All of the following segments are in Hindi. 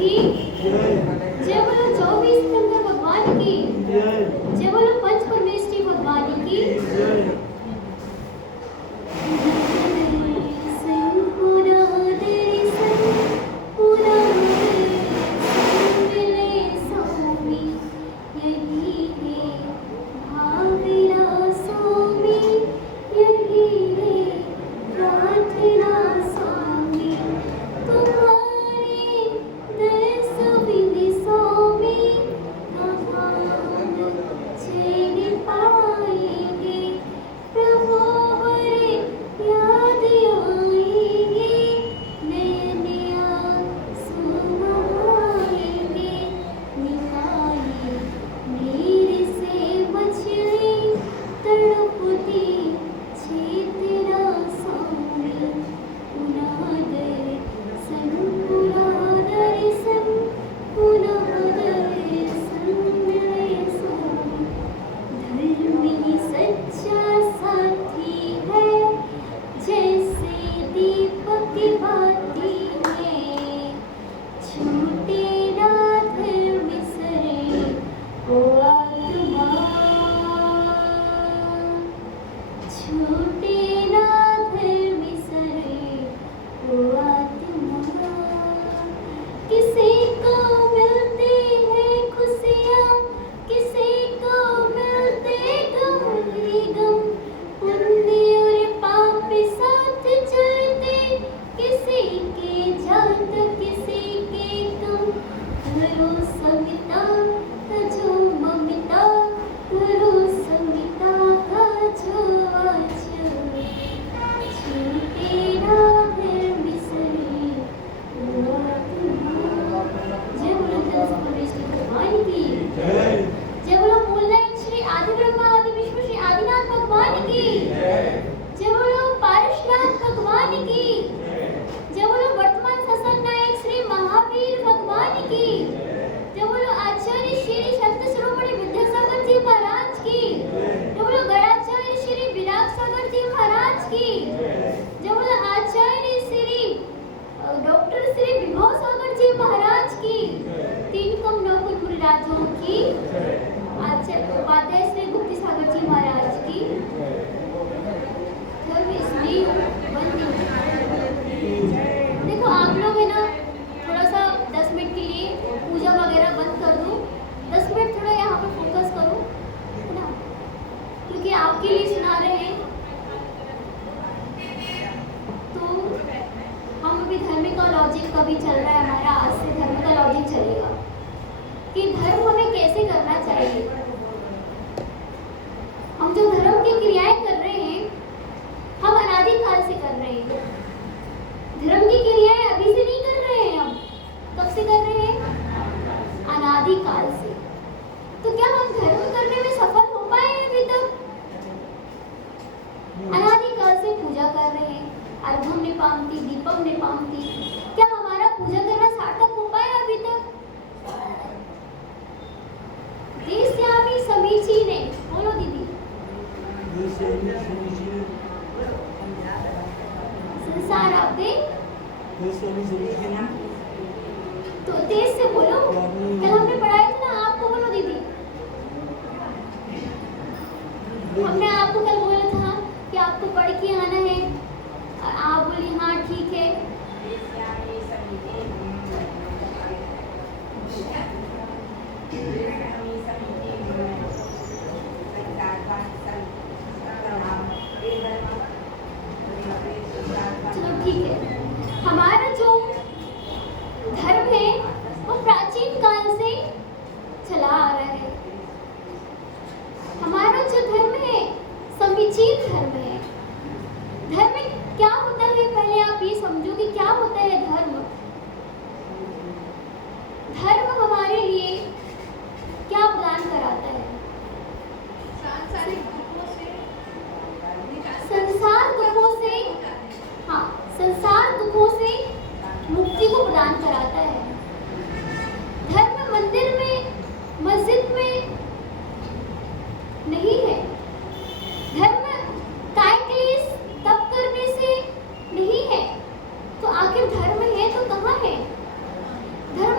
की जय बोलो 24 सितंबर भगवान की जय बोलो पंच परमेष्ठी भगवान की तो तेज से बोलो। कल हमने पढ़ाया था ना, आपको बोलो दीदी। हमने आपको कल बोला था कि आपको पढ़ के आना है, और आप बोली हाँ ठीक है। चलो ठीक है। हमारा जो धर्म है वो प्राचीन काल से चला आ रहा है। हमारा जो धर्म है समीचीन धर्म है। धर्म में क्या होता है, पहले आप ये समझो कि क्या होता है धर्म। धर्म हमारे लिए क्या प्रदान कराता है? संसार दुखों से, हाँ, संसार दुखों से मुक्ति को प्रदान कराता है। धर्म मंदिर में, मस्जिद में नहीं है। धर्म काय के लिए तप करने से नहीं है। तो आखिर धर्म है तो कहाँ है? धर्म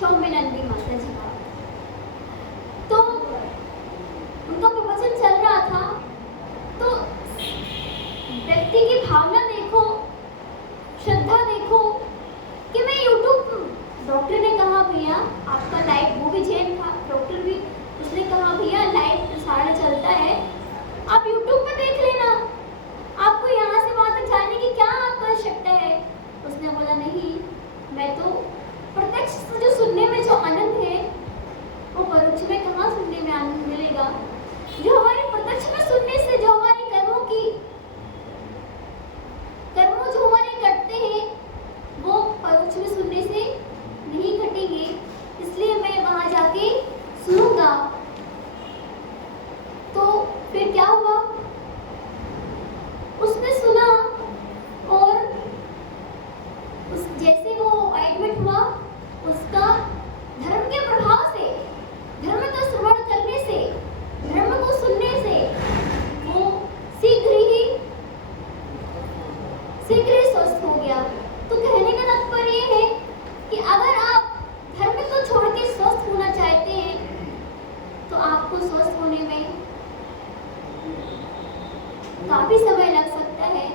सौम्यनंदी माता जी का। तो उनका प्रवचन चल रहा था, तो व्यक्ति की भावना देखो, श्रद्धा देखो कि मैं यूट्यूब, डॉक्टर ने कहा भैया आपका लाइव, वो भी जैन था डॉक्टर भी, उसने कहा भैया लाइव प्रसारण चलता है, आप यूट्यूब पर देख लेना, आपको यहाँ से वहाँ तक जाने की क्या आवश्यकता है। उसने बोला नहीं, मैं तो प्रत्यक्ष जो सुनने में जो आनंद है वो परोक्ष में कहाँ सुनने में आनंद मिलेगा। जो हमारे प्रत्यक्ष में सुनने से जो हमारे कर्मों जो हमारे कटते हैं वो परोक्ष में सुनने से नहीं कटेंगे, इसलिए मैं वहां जाके सुनूंगा। तो फिर क्या हुआ, उसने सुना और जैसे वो एडमिट हुआ, उसका धर्म के प्रभाव से, धर्म का श्रवण करने से, धर्म को सुनने से वो शीघ्र ही स्वस्थ हो गया। तो कहने का तात्पर्य है कि अगर आप धर्म को छोड़ के स्वस्थ होना चाहते हैं तो आपको स्वस्थ होने में काफी समय लग सकता है।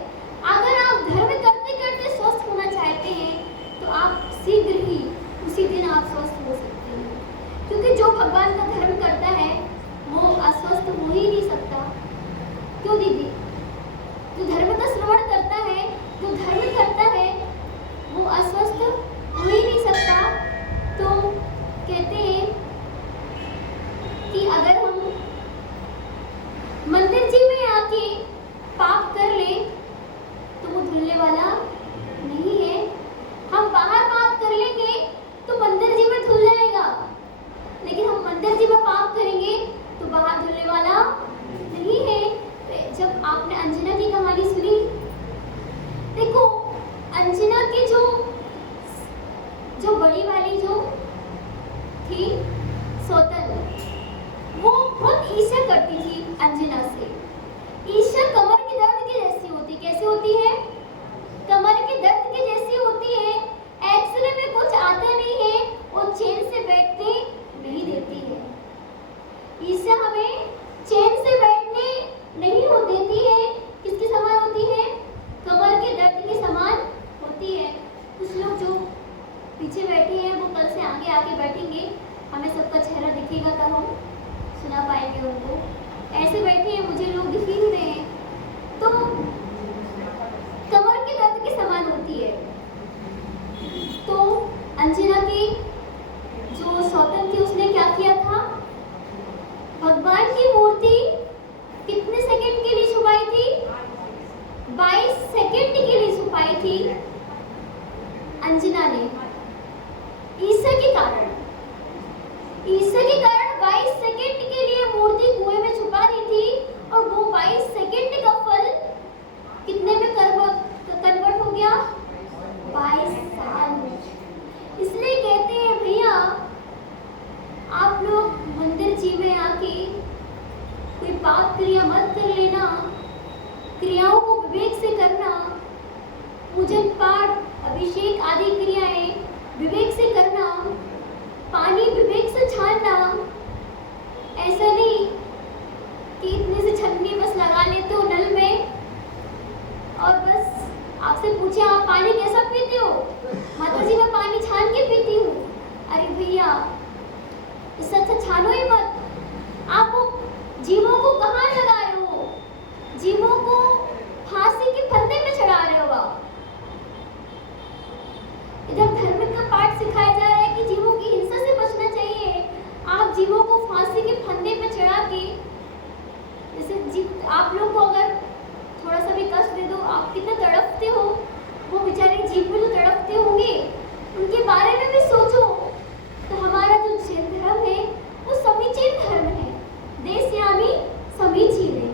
अगर आप धर्म करते करते स्वस्थ होना चाहते हैं तो आप शीघ्र ही उसी दिन आप स्वस्थ हो सकते हैं, क्योंकि जो भगवान का धर्म करता है वो अस्वस्थ हो ही नहीं सकता। क्यों दीदी? जो धर्म का श्रवण करता है, जो धर्म करता है वो अस्वस्थ हो ही नहीं सकता। तो कहते हैं कि अगर हम मंदिर जी में आके पाप कर ले तो वो धुलने वाला नहीं है। हम बाहर पाप कर लेंगे तो मंदिर जी में धुल जाएगा, लेकिन हम मंदिर जी में पाप करेंगे तो बाहर धुलने वाला नहीं है। जब आपने अंजना की कहानी सुनी, देखो अंजना की जो बड़ी वाली जो थी सौतन, वो बहुत ईर्ष्या करती थी अंजना से। ईर्ष्या कमर के दर्द की जैसी होती, कैसी होती है? कमर के दर्द की जैसी होती है। एक्सरे में कुछ आता नहीं है, वो चैन से बैठने नहीं देती है। ईर्ष्या हमें चैन से बैठने नहीं हो देती है। किसके समान होती है? कमर के दर्द के समान होती है। कुछ लोग जो पीछे बैठे हैं वो कल से आगे आके बैठेंगे, हमें सबका चेहरा दिखेगा तब हम सुना पाएंगे उनको। ऐसे बैठे हैं, मुझे लोग दिख ही नहीं रहे हैं। तो कमर के दर्द के समान होती है। तो अंजना की जो सौतन थी उसने क्या किया था? भगवान की मूर्ति कितने सेकंड के लिए छुपाई थी? 22 सेकंड के लिए छुपाई थी अंजना ने। ईर्ष्या के कारण 22 सेकंड के लिए मूर्ति कुएं में छुपा दी थी, और वो 22 सेकंड का फल कितने में कन्वर्ट हो गया? 22 साल में। इसलिए कहते हैं भैया आप लोग मंदिर जी में आके कोई पाप क्रिया मत कर लेना, क्रियाओं को विवेक से करना, पूजन पाठ अभिषेक आदि क्रियाएं विवेक से करना, पानी विवेक से छानना। ऐसा नहीं कि इतने से छन्नी बस लगा लेते हो नल में और बस आपसे पूछे आप पानी कैसा पीते हो? माता जी मैं पानी छान के पीती हूँ। अरे भैया इससे अच्छा छानो ही मत। आप वो जीवों को कहाँ लगा रहे हो? जीवों को फांसी के फंदे में चढ़ा रहे हो आप। इधर धर्म का पाठ सिखाया जा रहा है कि जीवों की हिंसा से बचना चाहिए, आप जीवों को फांसी के फंदे पे चढ़ा के, जैसे आप लोग को अगर थोड़ा सा भी कष्ट दे दो आप कितना तड़पते हो, वो बेचारे जीव भी तो तड़पते होंगे, उनके बारे में भी सोचो। तो हमारा जो जैन धर्म है वो समीचीन धर्म है, देशयामी समीचीन है।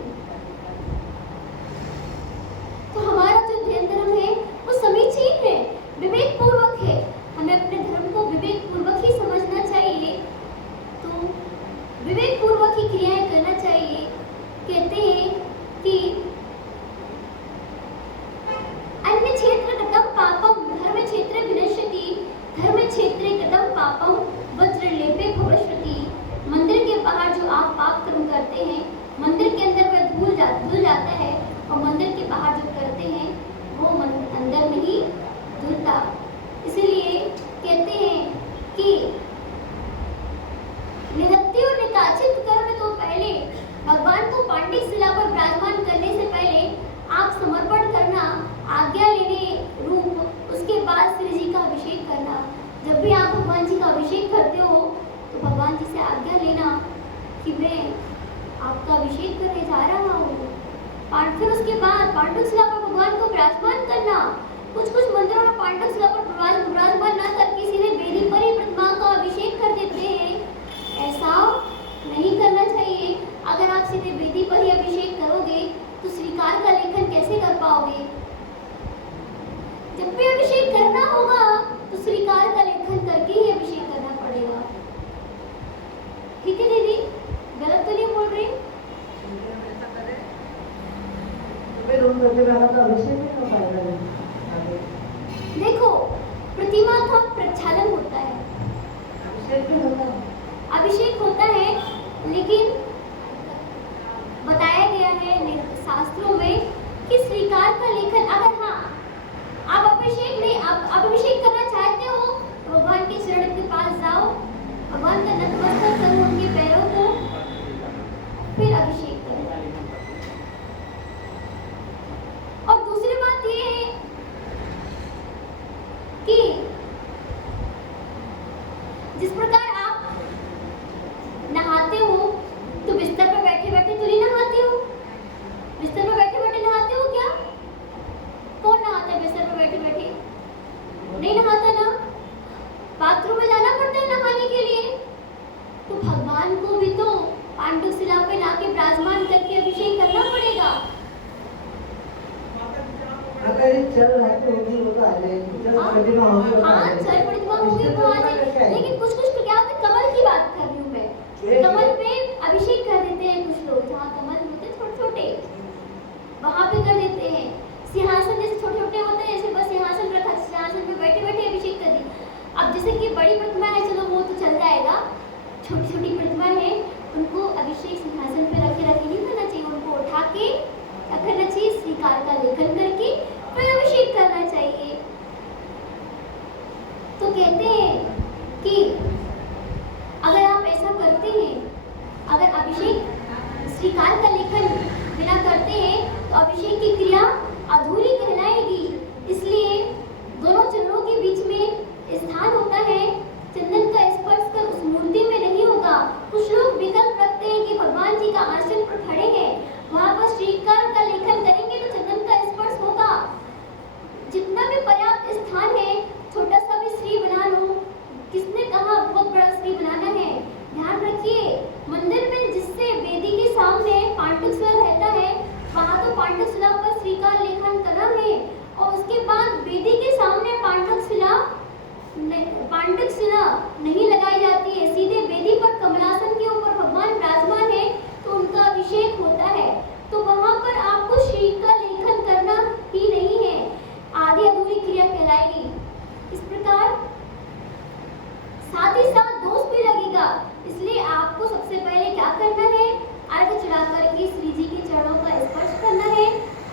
तो हमारा जो जैन धर्म है वो समीचीन है, विवेक पूर्वक है। हमें अपने धर्म को विवेक पूर्वक ही समझना चाहिए, तो विवेक पूर्वक ही क्रियाएं करना चाहिए। कहते हैं कि अन्य क्षेत्र कृतं पापम बाद श्री जी का अभिषेक करना। जब भी आप भगवान जी का अभिषेक करते हो तो भगवान जी से आज्ञा लेना कि मैं आपका अभिषेक करने जा रहा हूँ। फिर उसके बाद पांडुक शिला पर भगवान को विराजमान करना। कुछ कुछ मंदिरों में पांडुक शिला पर विराजमान न करके सीधे वेदी पर ही प्रतिमा का अभिषेक कर देते हैं। ऐसा नहीं करना चाहिए। अगर आप सीधे वेदी पर ही अभिषेक करोगे तो श्रीकार का लेखन कैसे कर पाओगे? जब भी अभिषेक करना होगा तो श्रीकार का लेखन करके ही अभिषेक करना पड़ेगा। ठीक है दीदी, गलत तो नहीं बोल रही? देखो, प्रतिमा का प्रक्षालन होता है, अभिषेक होता है, लेकिन बताया गया है शास्त्रों में कि श्रीकार का लेखन, अगर हाँ आप अभिषेक नहीं, आप अभिषेक करना चाहते हो तो भगवान के चरण के पास जाओ, भगवान का नतमस्तक करो उनके पैरों को, फिर अभिषेक करो। और दूसरी बात ये है कि जिस प्रकार आप नहाते हो तो बिस्तर पर बैठे बैठे तो नहीं नहाते हो। बिस्तर पर बैठे बैठे नहाते हो क्या? कौन नहाता है बिस्तर पर बैठे बैठे? नहीं नहाता ना। बाथरूम में जाना पड़ता है नहाने के लिए। तो भगवान को भी तो पांडुक शिला पे लाके विराजमान करके अभिषेक करना पड़ेगा। अगर ये चल रहा है तो वो तो आ जाएगी। हाँ, चल प्रतिमा होगी वो आ जाएगी। लेकिन कुछ कुछ क्या होता है, कमल की बात कर रही हूँ मैं। कमल पे अभिषेक कर देते हैं कुछ लोग, जहाँ कमल होते हैं छोटे छोटे, वहाँ पे कर देते हैं। सिंहासन जैसे छोटे छोटे होते हैं, जैसे बस सिंहासन रखा, सिंहासन पे बैठे बैठे अभिषेक कर दी। अब जैसे कि बड़ी प्रतिमा है, चलो वो तो चल जाएगा। छोटी छोटी प्रतिमा है, उनको अभिषेक सिंहासन पे रखे नहीं करना चाहिए। उनको उठा के क्या करना चाहिए? श्रीकार का लेखन करके फिर अभिषेक करना चाहिए। तो कहते हैं कि अगर आप ऐसा करते हैं, अगर अभिषेक श्रीकार का लेखन बिना करते हैं तो अभिषेक की क्रिया अधूरी कहलाएगी। इसलिए दोनों चरणों के बीच में स्थान होता है, चंदन का स्पर्श कर उस मूर्ति में नहीं होगा। कुछ लोग विकल्प रखते हैं कि भगवान जी का आसन पर खड़े हैं, वहां पर श्रीकार का लेखन करेंगे तो चंदन का स्पर्श होगा। जितना भी पर्याप्त स्थान है, छोटा सा भी श्री बना लो। किसने कहा बहुत बड़ा श्री बनाना है? ध्यान रखिए, मंदिर में जिससे वेदी के सामने पांडुक शिला रहता है, वहां तो पांडुक शिला पर श्रीकार लेखन करना है। और उसके बाद वेदी के सामने पांडुक शिला नहीं लगाई जाती है। सीधे वेदी पर कमलासन के ऊपर भगवान विराजमान है तो उनका अभिषेक होता है। तो वहां पर आपको श्री का लेखन करना ही नहीं है, आधी अधूरी क्रिया कहलाएगी। इस प्रकार साथ ही साथ दोष भी लगेगा। इसलिए आपको सबसे पहले क्या करना है? अर्घ चढ़ा करके श्री जी के चरणों का स्पर्श करना है।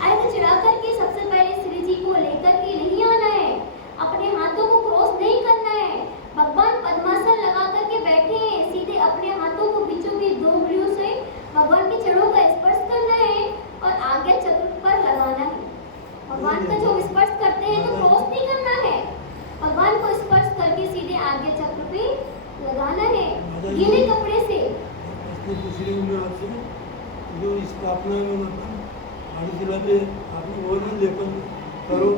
अर्घ चढ़ा करके सबसे पहले श्री जी को लेकर के नहीं आना है, अपने हाथों को क्रॉस नहीं करना है। भगवान पद्मासन लगा करके बैठे हैं, सीधे अपने हाथों को बीचों बीच दो उंगलियों से भगवान के चरणों का स्पर्श करना है और आज्ञा चक्र पर लगाना है। भगवान का जो स्पर्श करते हैं तो क्रॉस नहीं करना है, भगवान को स्पर्श करके सीधे आज्ञा चक्र पे लगाना है, गीले कपड़े से। जो स्थापना में पांडुक शिला पे आपने वो भी लेपन करो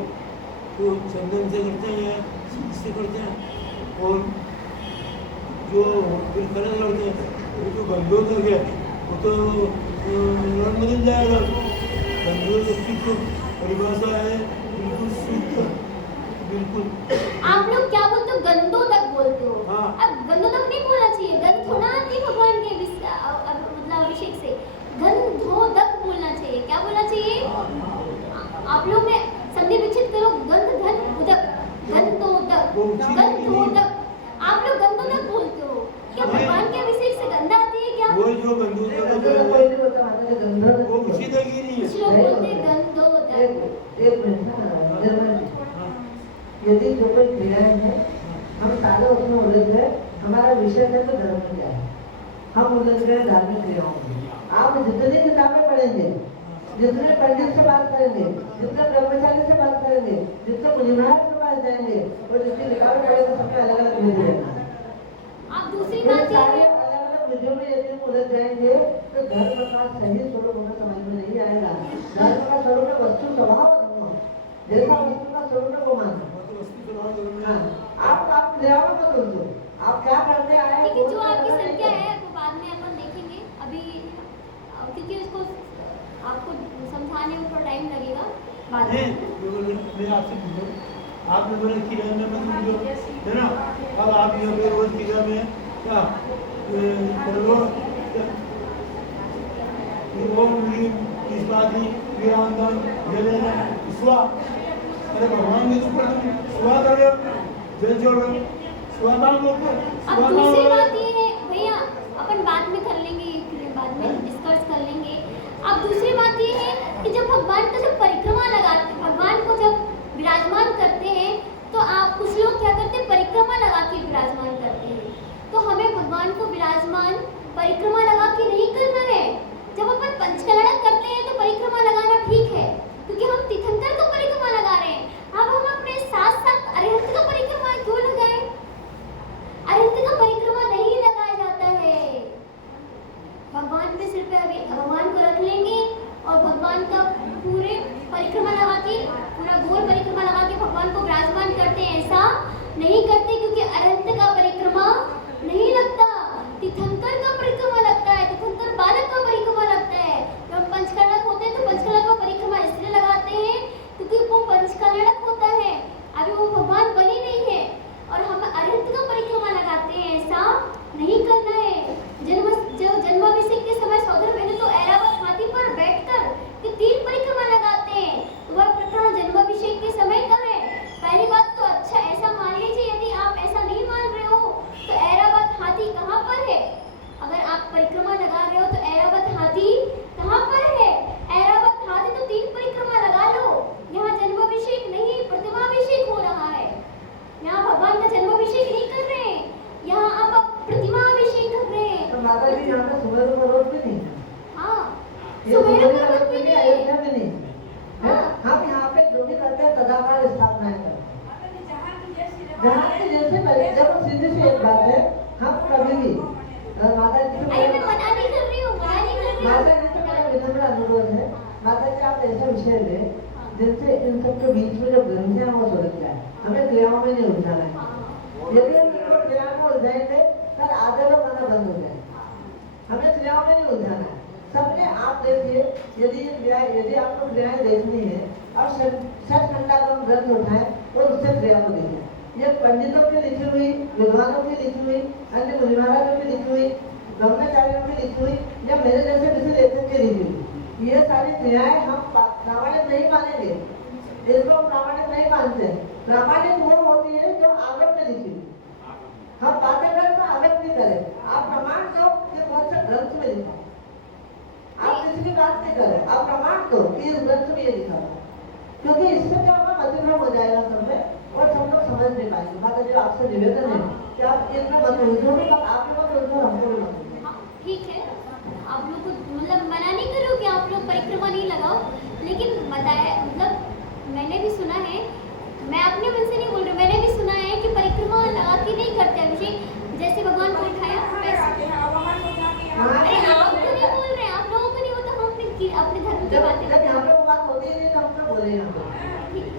तो चंदन से करते हैं, इससे करते हैं। और जो फिर कलर करते हैं वो जो गंधोदक है वो तो रंग बदल जाएगा। गंधोदक की तो परिभाषा है बिल्कुल शुद्ध, बिल्कुल। आप लोग क्या बोलते हो? गंधोदक बोलते हो। हाँ। अब गंधोदक नहीं बोलना चाहिए, गंध थोड़ा आती है भगवान के मतलब अभिषेक से, गंधोदक बोलना चाहिए। क्या बोलना चाहिए? आप लोग ने संधि विच्छेद करो, गंध धन उदक, गंधोदक, गंधोदक। आप लोग गंधोदक बोलते हो क्या? भगवान के अभिषेक से गंध आती है क्या? वो जो गंधोदक वो उसी तक ही नहीं है। कुछ लोग बोलते हैं गंधोदक। एक मिनट, यदि जो कोई क्रियाएं हैं हम सारे उसमें उलझ गए, हमारा विषय है तो धर्म क्या है, हम उलझ गए धार्मिक क्रियाओं में। आप जितनी किताबें पढ़ेंगे, जितने पंडित से बात करेंगे, जितने ब्रह्मचारी से बात करेंगे, जितने मुनिमार से बात फंस जाएंगे और जिसकी लिखावट पड़ेगा सबके अलग अलग भेज देना। अब दूसरी ये बात ये सारे है, अलग अलग विधियों में यदि हम उलझ जाएंगे तो धर्म का सही स्वरूप हमें समझ में नहीं आएगा। धर्म का स्वरूप है वस्तु स्वभाव धर्म, जैसा वस्तु का स्वरूप है वो मानना। हाँ, आप क्रियाओं में मत उलझो, आप क्या करते आए ठीक है, जो आपकी संख्या है वो बाद में अपन देखेंगे। अभी क्योंकि उसको आपको समझाने में थोड़ा टाइम लगेगा बाद में। मैं आपसे पूछूं, आपने बोले किराए में मत पूछो, है ना? अब आप यहाँ पे रोज किराए में क्या कर लो, वो इस बात ही वीरांगन जले स्वा, अरे भगवान के ऊपर स्वा कर रहे हो, जल छोड़ रहे हो, स्वा मांग लो, अब दूसरी बात ये है भैया, अपन बाद में कर लेंगे, बाद में डिस्कस कर लेंगे। अब दूसरी बात ये है कि जब भगवान का जब परिक्रमा लगाते, भगवान को जब विराजमान करते हैं तो आप कुछ लोग क्या करते हैं, परिक्रमा लगा के विराजमान करते हैं। तो हमें भगवान को विराजमान परिक्रमा लगा के नहीं करना है। जब अपन पंचकलड़ा करते हैं तो परिक्रमा लगाना ठीक है, क्योंकि हम तीर्थंकर का परिक्रमा लगा रहे हैं। अब हम अपने साथ साथ अरिहंत का परिक्रमा क्यों लगाएं? अरिहंत का परिक्रमा नहीं लगाया जाता है। भगवान पे सिर पे अभी भगवान को रख लेंगे और भगवान का पूरे परिक्रमा लगा के, पूरा गोल परिक्रमा लगा के भगवान को विराजमान करते हैं, ऐसा नहीं करते, क्योंकि अरिहंत का परिक्रमा नहीं लगता, तीर्थंकर का परिक्रमा लगता है, तीर्थंकर बालक का परिक्रमा लगता है। जब पंचकलड़क होते हैं तो पंचकलड़क का परिक्रमा इसलिए लगाते हैं क्योंकि वो पंचकलड़क होता है, अभी वो भगवान बनी नहीं है, और हम अरिहंत का परिक्रमा लगाते हैं, ऐसा नहीं करना है। जन्माभिषेक के समय सौदर बहने तो ऐरावत हाथी पर बैठकर ये 3 परिक्रमा लगाते हैं। वह प्रथा जन्माभिषेक के समय का है। पहली बात तो अच्छा ऐसा मान लीजिए, यदि आप ऐसा नहीं मान रहे हो तो ऐरावत हाथी कहाँ पर है? अगर आप परिक्रमा लगा रहे हो तो ऐरावत हाथी कहाँ पर है? ऐरावत हाथी तो 3 परिक्रमा लगा लो। यहाँ जन्माभिषेक नहीं, प्रतिमाभिषेक हो रहा है। यहाँ भगवान का जन्माभिषेक नहीं कर रहे हैं, यहाँ आप प्रतिमाभिषेक कर रहे हैं। तो माता जी यहाँ पे सुमेरु का रोड भी नहीं है। हाँ, ये सुमेरु सुमेरु का का रोड रोड भी भी नहीं, नहीं है। अयोध्या में नहीं है। हम यहाँ पे जो भी करते हैं तदाकार स्थापनाएं करते हैं। जहाँ की जैसे पहले जब सीधी सी एक बात है, हम कभी भी माता जी अरे मैं मना नहीं कर रही हूँ, मना नहीं कर रही माता हूँ। जी से मेरा विनम्र अनुरोध है, माता जी आप ऐसा विषय लें जिनसे इन सबके बीच में जो ग्रंथ है वो सुलझ जाए, हमें क्रियाओं में नहीं उलझाना है। यदि हम इनको क्रियाओं में उलझाएंगे फिर आधे लोग आना बंद हो जाए। हमें क्रियाओं में नहीं उलझाना है। सबने आप देखिए, यदि आपको क्रियाएं देखनी है और सचखंडागम ग्रंथ उठाएं और उससे क्रिया को देखें। ये पंडितों की लिखी हुई, विद्वानों की लिखी हुई, अन्य मुनि महाराजों की लिखी हुई, ब्रह्मचारियों की लिखी हुई, या मेरे जैसे किसी लेखक की लिखी हुई, ये सारी क्रियाएं हम प्रामाणिक नहीं मानेंगे। इसको हम प्रामाणिक नहीं मानते। प्रामाणिक वो होती है जो आगम में लिखी हुई। हम बातें करें तो आगम नहीं करें। आप प्रमाण दो कि कौन से ग्रंथ में लिखा, आप किसी की बात नहीं करें, आप प्रमाण दो कि इस ग्रंथ में ये लिखा हुआ, क्योंकि इससे क्या होगा, मतिभ्रम हो जाएगा सब में और सब लोग समझ नहीं पाएंगे। माता जी आपसे निवेदन है कि आप इतना मत उलझो, आप भी मत उलझो, हमको भी मत उलझो। ठीक है, आप लोग को मतलब मना नहीं कर रहे हो कि आप लोग परिक्रमा नहीं लगाओ, लेकिन बताया मतलब मैंने भी सुना है, मैं अपने मन से नहीं बोल रही, मैंने भी सुना है कि परिक्रमा लगा के नहीं करते अभिषेक, जैसे भगवान को उठाया वैसे। अरे आप तो नहीं बोल रहे, आप लोगों को नहीं होता, हम अपने धर्म की बातें जब यहाँ पे वो बात होती है तो हम तो बोले यहाँ पे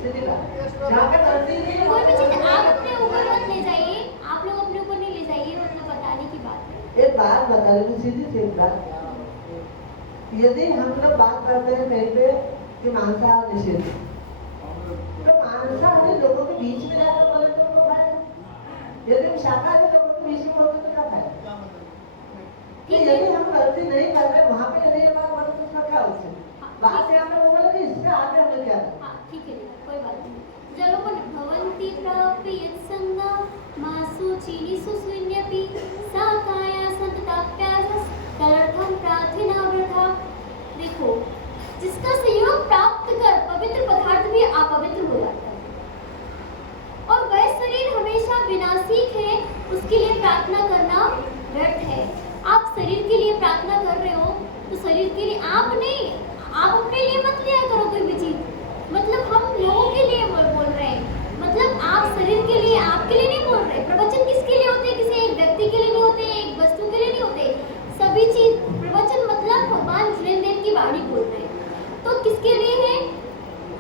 सीधी बात, जहाँ पे करती है कोई भी चीज आप अपने ऊपर मत ले जाइए, आप लोग अपने ऊपर नहीं ले जाइए, मतलब बताने की बात है। एक बात बता रही हूँ, सीधी सी एक बात, यदि हम लोग बात करते हैं कहीं पे कि मांसाहार निषेध, तो मांसाहारी लोगों के बीच में जाकर बोले तो उनको फायदा, यदि हम शाकाहारी लोगों के बीच में बोलते तो क्या फायदा? यदि हम गलती नहीं कर रहे वहाँ पे यदि ये बात बोले तो उसका क्या उचित? बात यहाँ पे वो बोले कि इससे आगे हमें क्या है? हाँ ठीक है, कोई बात नहीं। चलो पण भवन्ति प्राप्य यत्संगा मासु चीनिसु शून्यपि सा काया संतताप्यासस् तदर्थं प्रार्थना वृथा। देखो, जिसका संयोग प्राप्त कर पवित्र पदार्थ भी अपवित्र हो जाता है, और वह शरीर हमेशा विनाशिक है, उसके लिए प्रार्थना करना व्यर्थ है। आप शरीर के लिए प्रार्थना कर रहे हो तो शरीर के लिए आप नहीं, आप अपने लिए मत लिया करो कोई भी चीज, मतलब हम लोगों के लिए बोल रहे हैं, मतलब आप शरीर के लिए, आपके लिए नहीं बोल रहे। प्रवचन किसके लिए होते हैं? किसी एक व्यक्ति के लिए नहीं होते, एक वस्तु के लिए नहीं होते। सभी चीज प्रवचन मतलब भगवान झूलेदेव की वाणी बोल रहे हैं। तो किसके लिए है?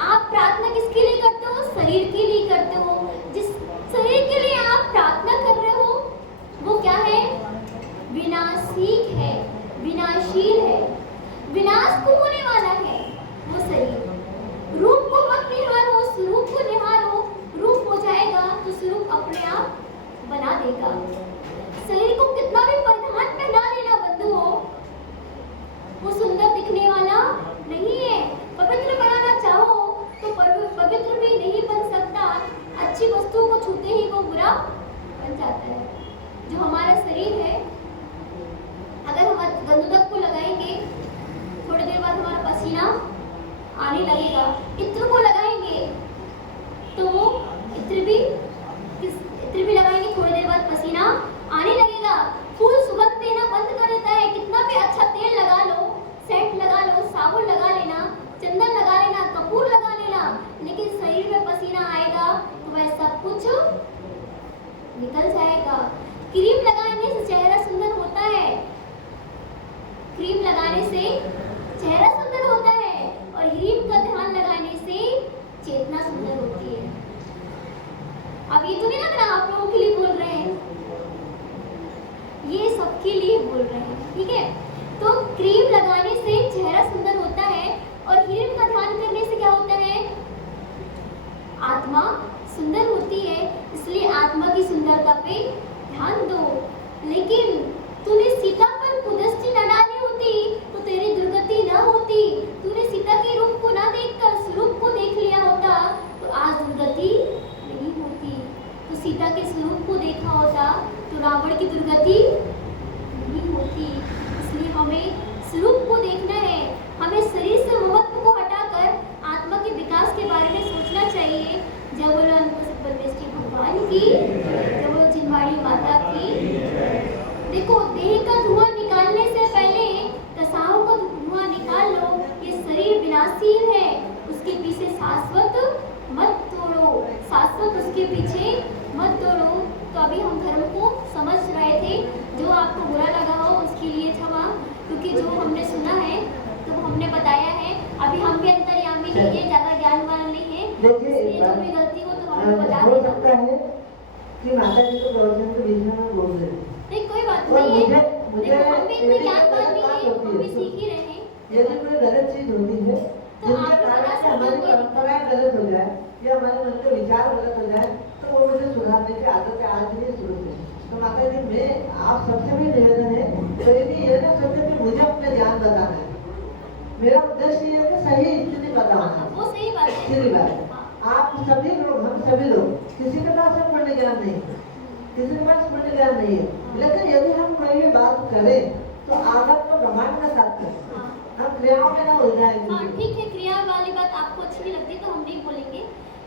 आप प्रार्थना किसके लिए करते हो? शरीर के लिए करते हो। जिस शरीर के लिए आप प्रार्थना कर रहे हो वो क्या है? विनाशिक है, विनाशील है, विनाश को होने वाला है वो शरीर। रूप को मत निहारो, स्वरूप को निहारो। रूप हो जाएगा तो स्वरूप अपने आप बना देगा। शरीर को कितना भी परिधान पहना लेना बंधु हो, वो सुंदर दिखने वाला नहीं है। पवित्र बनाना चाहो तो पवित्र भी नहीं बन सकता। अच्छी वस्तुओं को छूते ही वो बुरा बन जाता है। जो हमारा शरीर है, अगर हम गंधक को लगाएंगे, थोड़ी देर बाद हमारा पसीना आने लगेगा। इत्र को लगाएंगे तो वो इत्र भी लगाएंगे, थोड़ी देर बाद पसीना आने लगेगा। फूल सुगंध देना बंद कर देता है। कितना भी अच्छा तेल लगा लो, सेंट लगा लो, साबुन लगा लेना, चंदन लगा लेना, कपूर लगा लेना, लेकिन शरीर में पसीना आएगा तो वह सब कुछ निकल जाएगा। क्रीम लगाने से चेहरा सुंदर होता है। क्रीम लगाने से चेहरा सुंदर होता है और ह्रीम का ध्यान लगाने से चेतना सुंदर होती है। अब ये तो नहीं लग रहा आप लोगों के लिए बोल रहे हैं, ये सबके लिए बोल रहे हैं, ठीक है। तो क्रीम लगाने से चेहरा सुंदर होता है और ह्रीम का ध्यान करने से क्या होता है? आत्मा सुंदर होती है। इसलिए आत्मा की सुंदरता पे ध्यान दो। लेकिन तूने सीता पर कुदृष्टि न डाली होती तो तेरी दुर्गति न होती। तूने सीता के रूप को न देखकर स्वरूप को देख लिया होता तो आज दुर्गति नहीं होती। तो सीता के स्वरूप को देखा होता तो रावण की दुर्गति नहीं होती। इसलिए हमें स्वरूप को देखना है। हमें शरीर से ममत्व को हटाकर आत्मा के विकास के बारे में सोचना चाहिए। जय बोलो अन्नपूर्णेश्वरी भगवान की, जय बोलो जिनवाड़ी माता की। देखो, देह का धुआं निकालने से पहले दशाओं का धुआं निकाल लो। ये शरीर विनाशी है, उसके पीछे शाश्वत मत तोड़ो, शाश्वत उसके पीछे मत तोड़ो। तो अभी हम धर्म को समझ रहे थे। जो आपको बुरा लगा हो उसके लिए क्षमा, क्योंकि जो हमने सुना है तो हमने बताया है। अभी हम भी अंतर्यामी नहीं है, ज्यादा ज्ञानवान नहीं है, इसलिए जो भी गलती हो तो हमें बता हो देना। सकता है कि माता जी को प्रवचन के बीच में बोल रहे नहीं, कोई बात नहीं है। देखो, हम भी इतने ज्ञानवान नहीं है, हम भी सीख ही रहे हैं। यदि कोई गलत चीज होती है तो आप जिसके कारण बता से सकते हमारी हो। परंपराएं गलत हो जाए या हमारे मन के विचार गलत हो जाए तो वो मुझे सुधारने की आदत है। आज भी शुरू से तो माता जी में आप सबसे भी निवेदन है, तो ये ना सोचे कि मुझे अपने ज्ञान बताना है। मेरा उद्देश्य ये है कि सही स्थिति बताना। वो सही बात है। सीधी बात है। आप सभी लोग, हम सभी लोग, किसी के पास ब्रह्मांड ज्ञान नहीं है, किसी के पास ब्रह्मांड ज्ञान नहीं है। लेकिन यदि हम कोई भी बात करें तो आदत को ब्रह्मांड के साथ करें, हम क्रियाओं में ना उलझाएंगे। हाँ, ठीक है। क्रिया वाली बात आपको अच्छी नहीं लगती तो हम नहीं बोलेंगे,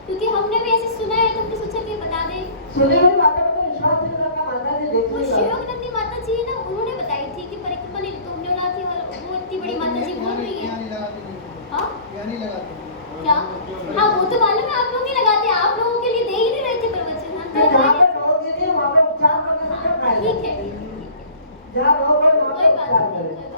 क्योंकि हमने भी ऐसे सुना है तो हमने सोचा कि बता दें। सुनी हुई बातें पर तो विश्वास नहीं करना। माता जी वो देखिए शिवयोगानंदी माता जी है ना, उन्होंने बताई थी कि परिक्रमा नहीं तो हमने बोला थी वो इतनी बड़ी माता जी बोल रही है। हाँ क्या? हाँ, वो तो मालूम है आप लोग नहीं लगाते, आप लोगों के लिए दे ही नहीं रहे थे प्रवचन। हम तो जहाँ पे लोग ये वहाँ पे उपचार करने से क्या फायदा? ठीक है, ठीक है, ठीक है। जहाँ लोग हैं वहाँ कोई पे बात उपचार नहीं, करें।